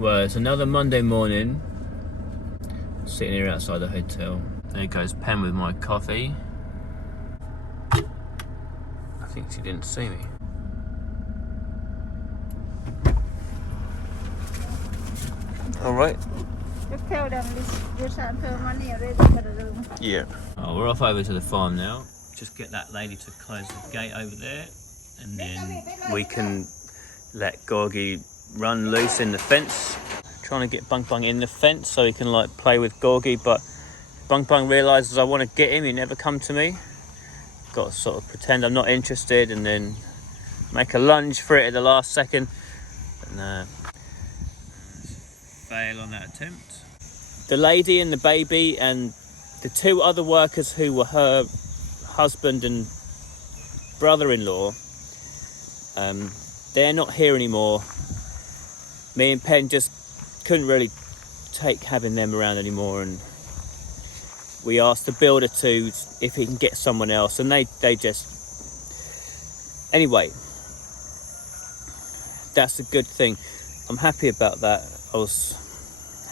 Well, it's another Monday morning. Sitting here outside the hotel. There goes Pen with my coffee. I think she didn't see me. All right. Just tell them you transfer money already for the room. Yeah. Oh, we're off over to the farm now. Just get that lady to close the gate over there, and then we can let Gorgie run loose in the fence. Trying to get Bung Bung in the fence so he can like play with Gorgie, but Bung Bung realises I want to get him. He never come to me. Got to sort of pretend I'm not interested, and then make a lunge for it at the last second, and fail on that attempt. The lady and the baby and the two other workers who were her husband and brother-in-law, they're not here anymore. Me and Pen just couldn't really take having them around anymore, and we asked the builder to if he can get someone else, and they just anyway, that's a good thing. I'm happy about that.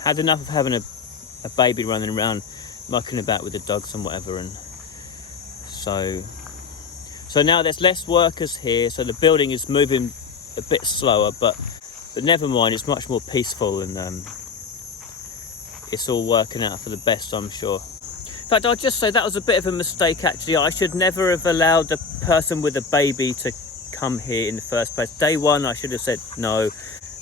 Had enough of having a baby running around mucking about with the dogs and whatever, and so now there's less workers here, so the building is moving a bit slower, but never mind, it's much more peaceful, and it's all working out for the best, I'm sure. In fact, I'll just say that was a bit of a mistake actually. I should never have allowed a person with a baby to come here in the first place. Day one I should have said no,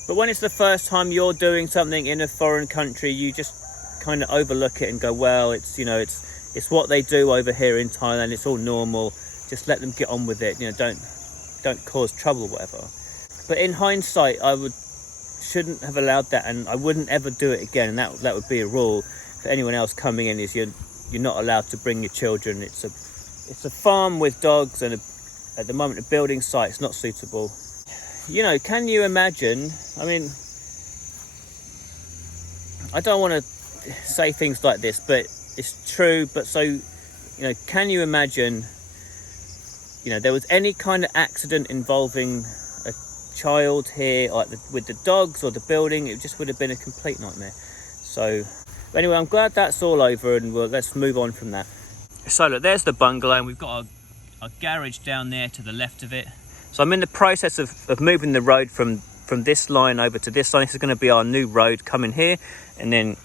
but when it's the first time you're doing something in a foreign country, you just kind of overlook it and go, well, it's, you know, it's what they do over here in Thailand, it's all normal, just let them get on with it, you know, don't cause trouble, whatever. But in hindsight, I shouldn't have allowed that, and I wouldn't ever do it again, and that would be a rule for anyone else coming in, is you're not allowed to bring your children. It's a farm with dogs, and at the moment a building site is not suitable. You know, can you imagine, I mean, I don't want to say things like this, but it's true. But so, you know, can you imagine, you know, there was any kind of accident involving a child here, like with the dogs or the building, it just would have been a complete nightmare. So anyway, I'm glad that's all over, and let's move on from that. So look, there's the bungalow, and we've got a garage down there to the left of it. So I'm in the process of moving the road from this line over to this line. This is going to be our new road coming here, and then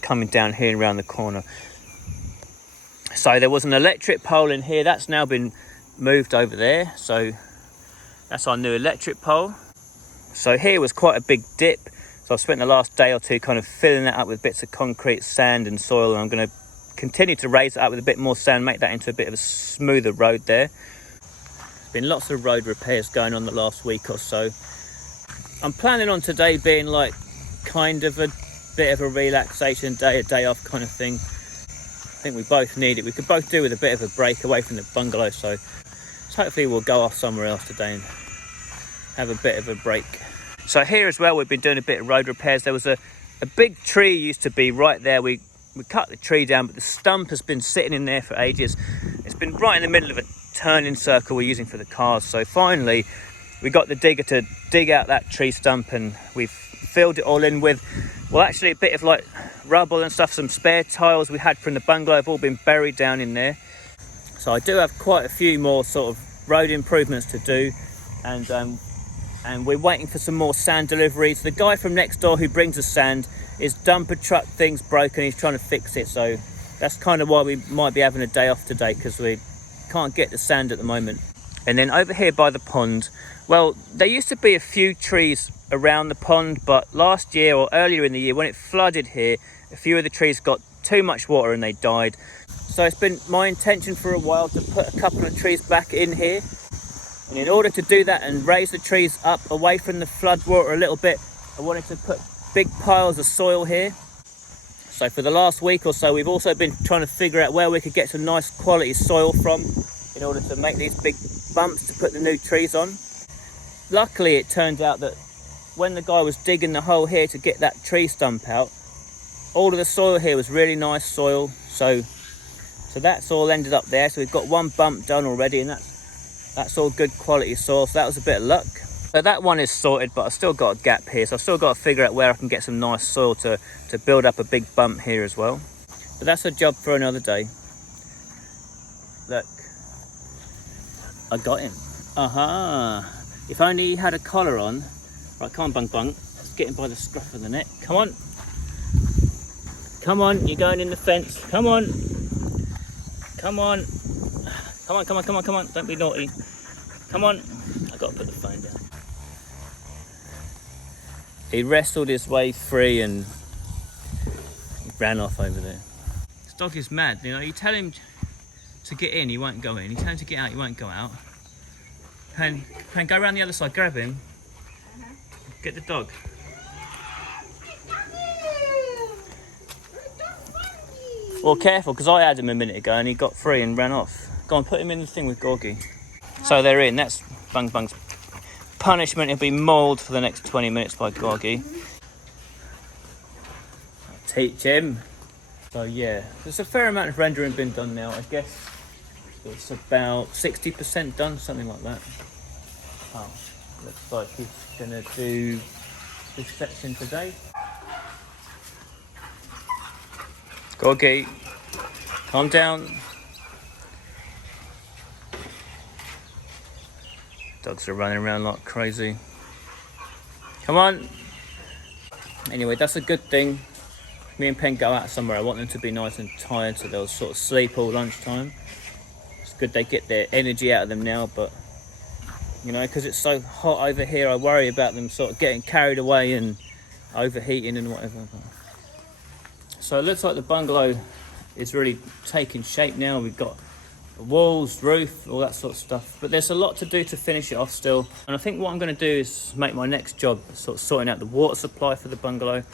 coming down here and around the corner. So there was an electric pole in here, that's now been moved over there. So that's our new electric pole. So here was quite a big dip. So I've spent the last day or two kind of filling that up with bits of concrete, sand and soil, and I'm going to continue to raise it up with a bit more sand, make that into a bit of a smoother road there. There's been lots of road repairs going on the last week or so. I'm planning on today being like kind of a bit of a relaxation day, a day off kind of thing. I think we both need it. We could both do with a bit of a break away from the bungalow, so hopefully we'll go off somewhere else today and have a bit of a break. So here as well, we've been doing a bit of road repairs. There was a big tree used to be right there. We cut the tree down, but the stump has been sitting in there for ages. It's been right in the middle of a turning circle we're using for the cars. So finally, we got the digger to dig out that tree stump, and we've filled it all in with, well, actually a bit of like rubble and stuff. Some spare tiles we had from the bungalow have all been buried down in there. So I do have quite a few more sort of road improvements to do, and we're waiting for some more sand deliveries. The guy from next door who brings us sand, his dumper truck thing's broken, he's trying to fix it, so that's kind of why we might be having a day off today, because we can't get the sand at the moment. And then over here by the pond, well, there used to be a few trees around the pond, but last year or earlier in the year when it flooded here, a few of the trees got too much water and they died. So it's been my intention for a while to put a couple of trees back in here, and in order to do that and raise the trees up away from the flood water a little bit, I wanted to put big piles of soil here. So for the last week or so, we've also been trying to figure out where we could get some nice quality soil from in order to make these big bumps to put the new trees on. Luckily, it turned out that when the guy was digging the hole here to get that tree stump out, all of the soil here was really nice soil. So that's all ended up there. So we've got one bump done already, and that's all good quality soil. So that was a bit of luck. So that one is sorted, but I've still got a gap here, so I've still got to figure out where I can get some nice soil to build up a big bump here as well. But that's a job for another day. Look, I got him. Aha! If only he had a collar on. Right, come on, Bung Bung. Let's get him by the scruff of the neck. Come on. Come on, you're going in the fence. Come on. Come on. Come on, come on, come on, come on. Don't be naughty. Come on. I've got to put the phone down. He wrestled his way free and he ran off over there. This dog is mad. You know, you tell him to get in, he won't go in. You tell him to get out, he won't go out. Pen, go around the other side, grab him. Get the dog. Well, careful, because I had him a minute ago and he got free and ran off. Go on, put him in the thing with Gorgie. So they're in. That's Bung Bung's punishment. He'll be mauled for the next 20 minutes by Gorgie. I'll teach him. So yeah, there's a fair amount of rendering been done now. I guess it's about 60% done, something like that. Oh, looks like he's gonna do this section today. Gorgie, calm down. Dogs are running around like crazy. Come on. Anyway, that's a good thing. Me and Pen go out somewhere. I want them to be nice and tired so they'll sort of sleep all lunchtime. It's good they get their energy out of them now, but you know, because it's so hot over here, I worry about them sort of getting carried away and overheating and whatever. So it looks like the bungalow is really taking shape now. We've got walls, roof, all that sort of stuff, but there's a lot to do to finish it off still. And I think what I'm going to do is make my next job sort of sorting out the water supply for the bungalow.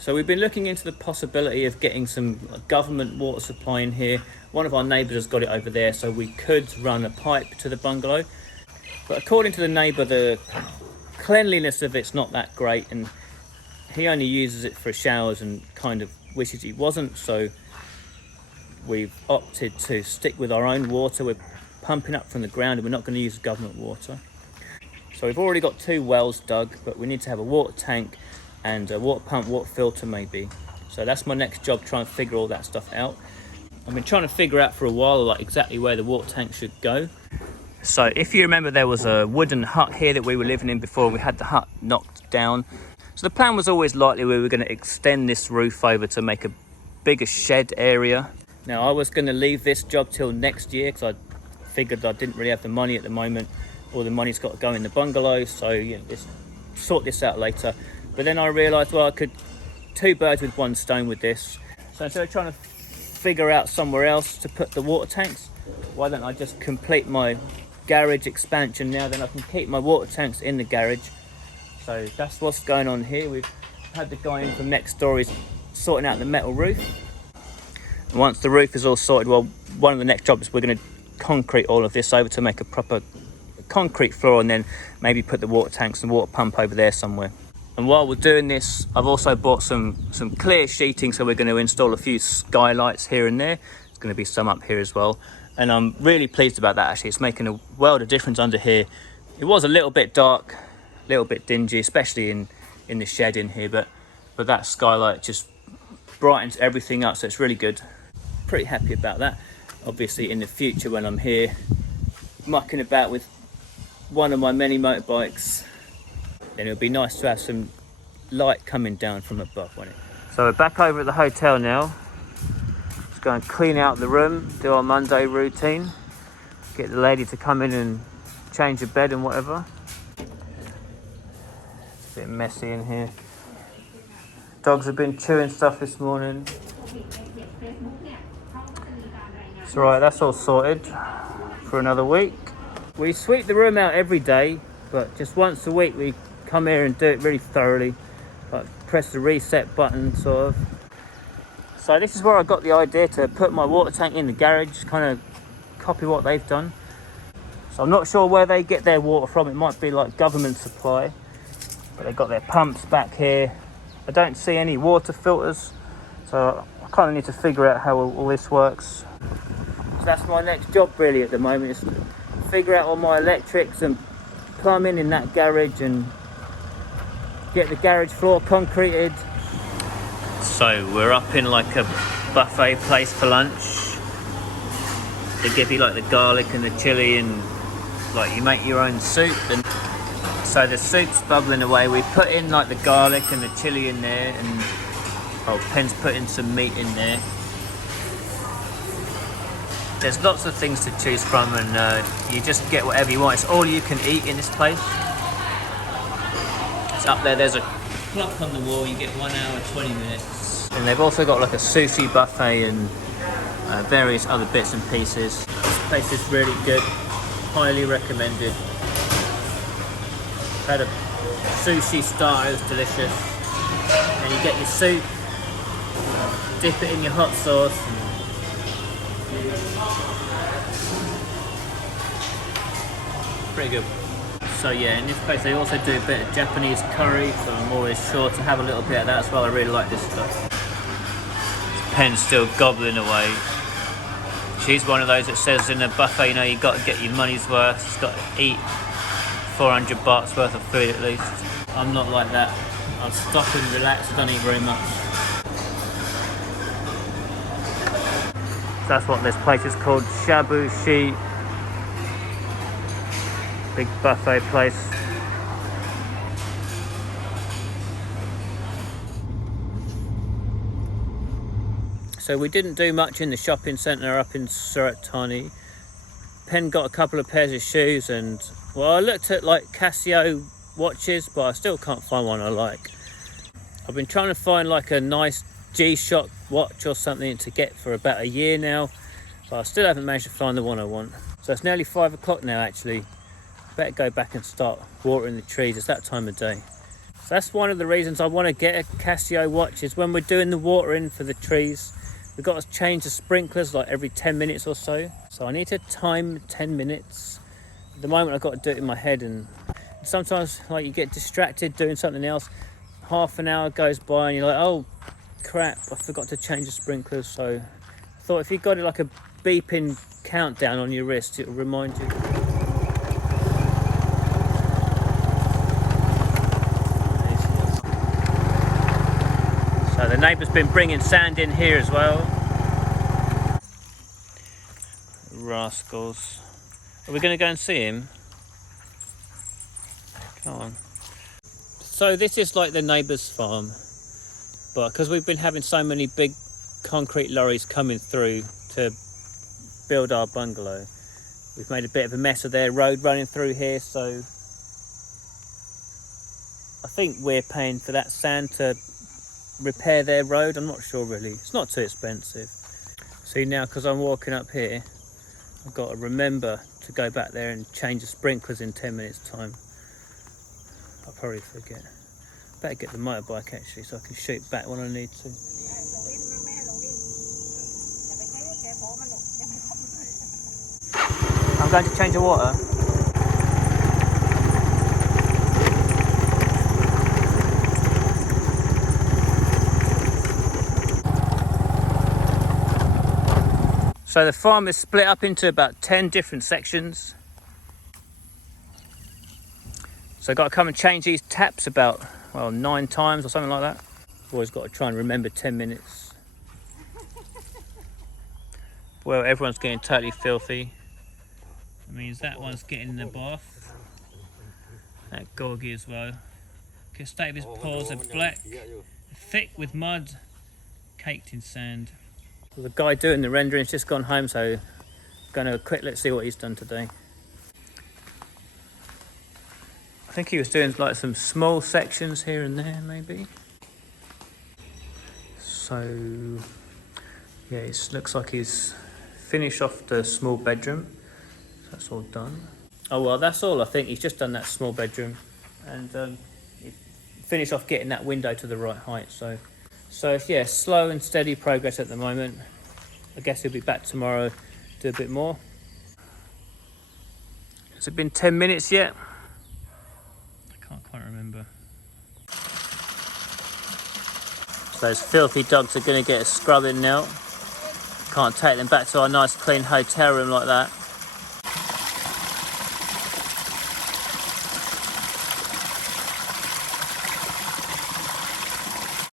So we've been looking into the possibility of getting some government water supply in here. One of our neighbours has got it over there, so we could run a pipe to the bungalow. But according to the neighbour, the cleanliness of it's not that great, and he only uses it for showers and kind of wishes he wasn't. So we've opted to stick with our own water. We're pumping up from the ground and we're not going to use government water. So we've already got 2 wells dug, but we need to have a water tank and a water pump, water filter maybe. So that's my next job, try and figure all that stuff out. I've been trying to figure out for a while like exactly where the water tank should go. So if you remember, there was a wooden hut here that we were living in before. We had the hut knocked down. So the plan was always likely we were going to extend this roof over to make a bigger shed area. Now I was going to leave this job till next year because I figured I didn't really have the money at the moment. All the money's got to go in the bungalow, so you know, just sort this out later. But then I realised, well, I could 2 birds with 1 stone with this. So instead of trying to figure out somewhere else to put the water tanks, why don't I just complete my garage expansion now? Then I can keep my water tanks in the garage. So that's what's going on here. We've had the guy in from next door, he's sorting out the metal roof. And once the roof is all sorted, well, one of the next jobs we're going to concrete all of this over to make a proper concrete floor, and then maybe put the water tanks and water pump over there somewhere. And while we're doing this, I've also bought some clear sheeting, so we're going to install a few skylights here and there. There's going to be some up here as well, and I'm really pleased about that actually. It's making a world of difference under here. It was a little bit dark, a little bit dingy, especially in the shed in here, but that skylight just brightens everything up, so it's really good. Pretty happy about that. Obviously in the future when I'm here mucking about with one of my many motorbikes, then it'll be nice to have some light coming down from above, won't it? So we're back over at the hotel now. Let's go and clean out the room, do our Monday routine, get the lady to come in and change the bed and whatever. It's a bit messy in here. Dogs have been chewing stuff this morning. It's alright, that's all sorted for another week. We sweep the room out every day, but just once a week we come here and do it really thoroughly. Like press the reset button sort of. So this is where I got the idea to put my water tank in the garage, kind of copy what they've done. So I'm not sure where they get their water from. It might be like government supply, but they've got their pumps back here. I don't see any water filters, so I kind of need to figure out how all this works. So that's my next job really at the moment, is figure out all my electrics and plumbing in that garage and get the garage floor concreted. So we're up in like a buffet place for lunch. They give you like the garlic and the chili, and like you make your own soup. And so the soup's bubbling away. We put in like the garlic and the chili in there, and Pen's putting some meat in there. There's lots of things to choose from, and you just get whatever you want. It's all you can eat in this place. It's up there, there's a clock on the wall, you get 1 hour, 20 minutes. And they've also got like a sushi buffet and various other bits and pieces. This place is really good, highly recommended. Had a sushi starter, it was delicious. And you get your soup, dip it in your hot sauce. Pretty good. So yeah, in this place they also do a bit of Japanese curry, so I'm always sure to have a little bit of that as well. I really like this stuff. Pen's still gobbling away. She's one of those that says in a buffet, you know, you got to get your money's worth. She's got to eat 400 bahts worth of food at least. I'm not like that. I'll stop and relax. I don't eat very much. So that's what this place is called, shabu-shi. Big buffet place. So we didn't do much in the shopping centre up in Surat Thani. Pen got a couple of pairs of shoes, and well, I looked at like Casio watches, but I still can't find one I like. I've been trying to find like a nice G-Shock watch or something to get for about a year now, but I still haven't managed to find the one I want. So it's nearly 5 o'clock now actually. Better go back and start watering the trees. It's that time of day. So that's one of the reasons I want to get a Casio watch, is when we're doing the watering for the trees, we've got to change the sprinklers like every 10 minutes or so. So I need to time 10 minutes. At the moment I've got to do it in my head, and sometimes like you get distracted doing something else. Half an hour goes by and you're like, oh crap, I forgot to change the sprinklers. So I thought if you got it like a beeping countdown on your wrist, it'll remind you. So the neighbour's been bringing sand in here as well. Rascals. Are we going to go and see him? Come on. So this is like the neighbour's farm, but because we've been having so many big concrete lorries coming through to build our bungalow, we've made a bit of a mess of their road running through here, so I think we're paying for that sand to repair their road. I'm not sure really. It's not too expensive. See now, because I'm walking up here, I've got to remember to go back there and change the sprinklers in 10 minutes time. I'll probably forget. Better get the motorbike actually, so I can shoot back when I need to. I'm going to change the water. So the farm is split up into about 10 different sections. So I've got to come and change these taps about, well, 9 times or something like that. Always got to try and remember 10 minutes. Well, everyone's getting totally filthy. That means that one's getting in the bath. That gorgie as well. The state of his paws are black, thick with mud, caked in sand. Well, the guy doing the rendering's just gone home, so I'm going to let's see what he's done today. I think he was doing like some small sections here and there, maybe. So, yeah, it looks like he's finished off the small bedroom. So that's all done. Oh well, that's all. I think he's just done that small bedroom, and he finished off getting that window to the right height. So yeah, slow and steady progress at the moment. I guess he'll be back tomorrow, do a bit more. Has it been 10 minutes yet? I can't quite remember. So those filthy dogs are going to get a scrubbing now. Can't take them back to our nice clean hotel room like that.